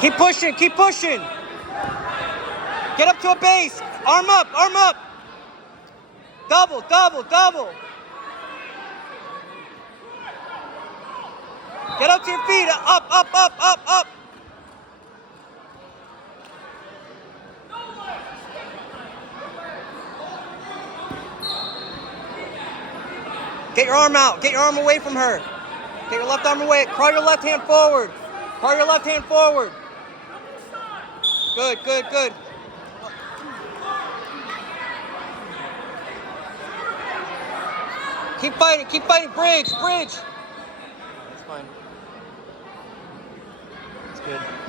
Keep pushing, keep pushing. Get up to a base. Arm up, arm up. Double, double, double. Get up to your feet. Up, up, up, up, up. Get your arm out. Get your arm away from her. Get your left arm away. Crawl your left hand forward. Crawl your left hand forward. Good, good, good. Keep fighting, keep fighting. Bridge, bridge. That's fine. That's good.